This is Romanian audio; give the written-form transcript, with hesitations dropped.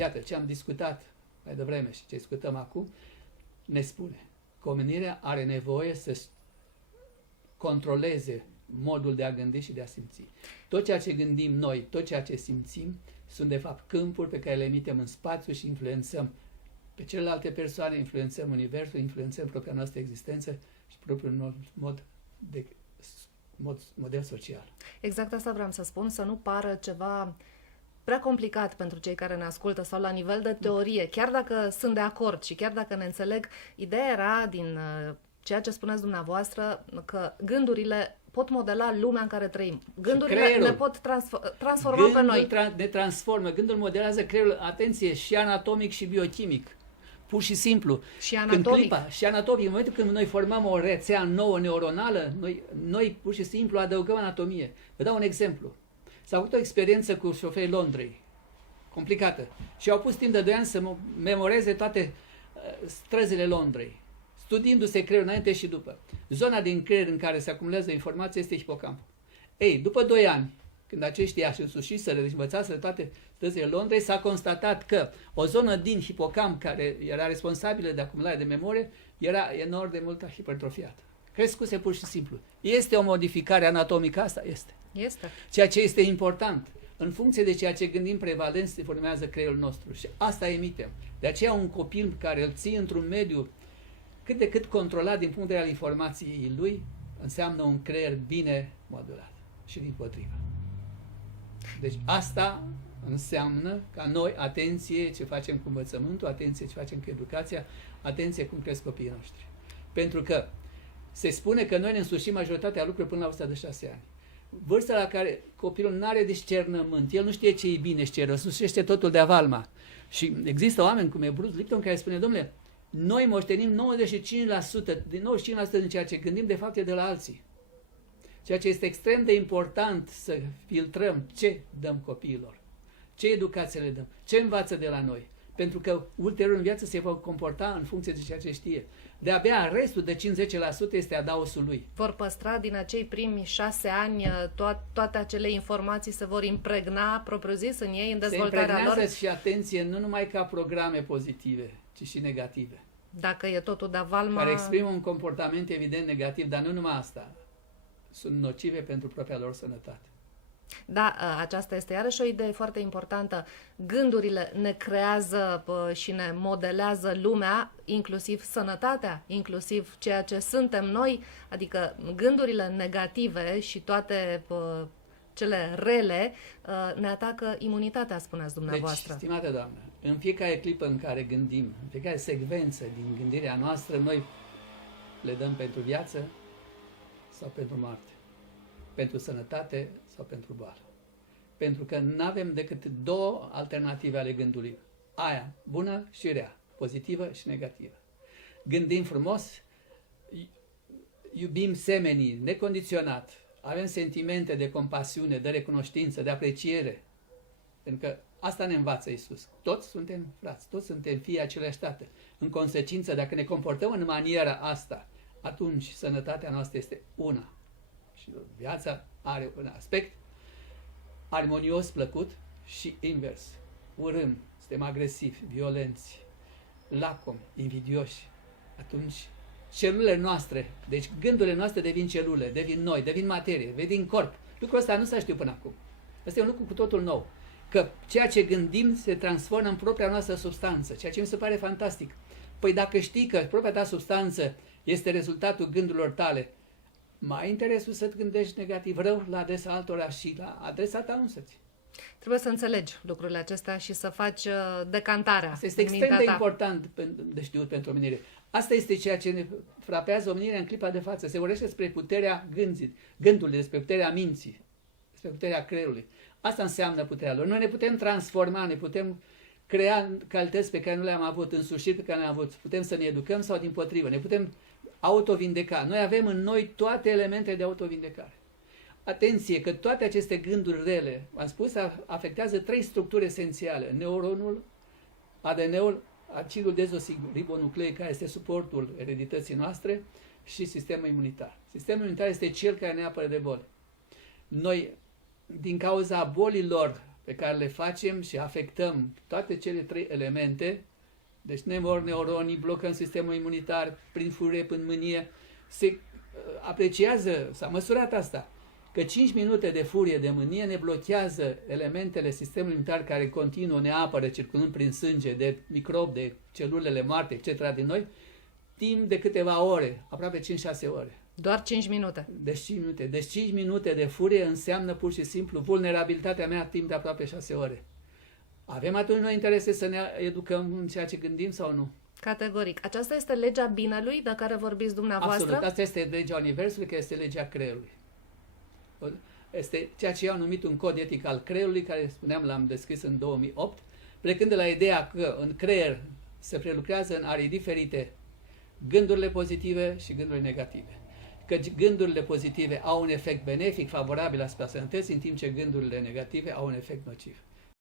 Iată, ce am discutat mai devreme și ce discutăm acum, ne spune că omenirea are nevoie să controleze modul de a gândi și de a simți. Tot ceea ce gândim noi, tot ceea ce simțim, sunt de fapt câmpuri pe care le emitem în spațiu și influențăm pe celelalte persoane, influențăm universul, influențăm propria noastră existență și propriul model social. Exact asta vreau să spun, să nu pară ceva prea complicat pentru cei care ne ascultă sau la nivel de teorie. Chiar dacă sunt de acord și chiar dacă ne înțeleg, ideea era din ceea ce spuneți dumneavoastră, că gândurile pot modela lumea în care trăim. Gândurile ne pot transforma pe noi. Ne transformă. Gândul modelează creierul, atenție, și anatomic și biochimic. Pur și simplu. Și anatomic. Și anatomic. În momentul când noi formăm o rețea nouă neuronală, noi pur și simplu adăugăm anatomie. Vă dau un exemplu. S-a făcut o experiență cu șoferii Londrei, complicată, și au pus timp de 2 ani să memoreze toate străzile Londrei, studiindu-se creierul înainte și după. Zona din creier în care se acumulează informația este hipocampul. Ei, după 2 ani, când aceștia își însușiseră, deci învățaseră toate străzile Londrei, s-a constatat că o zonă din hipocamp, care era responsabilă de acumulare de memorie, era enorm de mult hipertrofiată. Crescuse pur și simplu. Este o modificare anatomică asta? Este. Este. Ceea ce este important, în funcție de ceea ce gândim prevalent, se formează creierul nostru și asta emitem. De aceea un copil care îl ții într-un mediu cât de cât controlat din punct de vedere al informației lui, înseamnă un creier bine modulat și dimpotrivă. Deci asta înseamnă ca noi, atenție ce facem cu învățământul, atenție ce facem cu educația, atenție cum cresc copiii noștri. Pentru că se spune că noi ne însușim majoritatea lucrurilor până la vârsta de 6 ani. Vârsta la care copilul nu are discernământ, el nu știe ce e bine și ce e rău, însușește totul de avalma. Și există oameni cum e Bruce Lipton care spune, domnule, noi moștenim 95% din ceea ce gândim de fapt e de la alții. Ceea ce este extrem de important să filtrăm ce dăm copiilor, ce educație le dăm, ce învață de la noi. Pentru că ulterior în viață se va comporta în funcție de ceea ce știe. De-abia restul de 50% este adaosul lui. Vor păstra din acei primi 6 ani toate acele informații, se vor impregna propriu-zis în ei, în dezvoltarea lor. Se impregnează și atenție nu numai ca programe pozitive, ci și negative. Dacă e totul de avalma... Care exprimă un comportament evident negativ, dar nu numai asta. Sunt nocive pentru propria lor sănătate. Da, aceasta este iarăși o idee foarte importantă. Gândurile ne creează și ne modelează lumea, inclusiv sănătatea, inclusiv ceea ce suntem noi, adică gândurile negative și toate cele rele ne atacă imunitatea, spuneați dumneavoastră. Deci, stimată doamnă, în fiecare clipă în care gândim, în fiecare secvență din gândirea noastră, noi le dăm pentru viață sau pentru moarte, pentru sănătate sau pentru boală. Pentru că nu avem decât 2 alternative ale gândului. Aia, bună și rea, pozitivă și negativă. Gândim frumos, iubim semenii, necondiționat, avem sentimente de compasiune, de recunoștință, de apreciere. Pentru că asta ne învață Iisus. Toți suntem frați, toți suntem fii aceleași tată. În consecință, dacă ne comportăm în maniera asta, atunci sănătatea noastră este una. Și viața are un aspect armonios, plăcut și invers. Urâm, suntem agresivi, violenți, lacomi, invidioși. Atunci celulele noastre, deci gândurile noastre devin celule, devin noi, devin materie, devin corp. Lucrul ăsta nu s-a știut până acum. Asta e un lucru cu totul nou. Că ceea ce gândim se transformă în propria noastră substanță, ceea ce mi se pare fantastic. Păi dacă știi că propria ta substanță este rezultatul gândurilor tale, mai interesul să-ți gândești negativ, rău la adresa altora și la adresa ta însăți. Trebuie să înțelegi lucrurile acestea și să faci decantarea. Asta este extrem de important de știut pentru omenire. Asta este ceea ce ne frapează omenirea în clipa de față. Se vorbește despre puterea gândului, despre puterea minții, despre puterea creierului. Asta înseamnă puterea lor. Noi ne putem transforma, ne putem crea calități pe care nu le-am avut, însușiri pe care le-am avut. Putem să ne educăm sau dimpotrivă. Ne putem autovindeca. Noi avem în noi toate elementele de autovindecare. Atenție că toate aceste gânduri rele, am spus, afectează 3 structuri esențiale. Neuronul, ADN-ul, acidul dezosiribonucleic, care este suportul eredității noastre, și sistemul imunitar. Sistemul imunitar este cel care ne apără de boli. Noi, din cauza bolilor pe care le facem și afectăm toate cele 3 elemente, deci ne mor neuronii, blocăm sistemul imunitar, prin furie, prin mânie, se apreciază, s-a măsurat asta, că 5 minute de furie, de mânie ne blochează elementele sistemului imunitar care continuă, ne apără circulând prin sânge de microbi, de celulele moarte, etc. din noi, timp de câteva ore, aproape 5-6 ore. Doar 5 minute. Deci 5 minute. Deci 5 minute de furie înseamnă pur și simplu vulnerabilitatea mea timp de aproape 6 ore. Avem atunci noi interese să ne educăm în ceea ce gândim sau nu? Categoric. Aceasta este legea binelui de care vorbiți dumneavoastră? Absolut. Asta este legea Universului, că este legea creierului. Este ceea ce eu am numit un cod etic al creierului, care, spuneam, l-am descris în 2008, plecând de la ideea că în creier se prelucrează în arii diferite gândurile pozitive și gândurile negative. Că gândurile pozitive au un efect benefic, favorabil asupra sănătății, în timp ce gândurile negative au un efect nociv.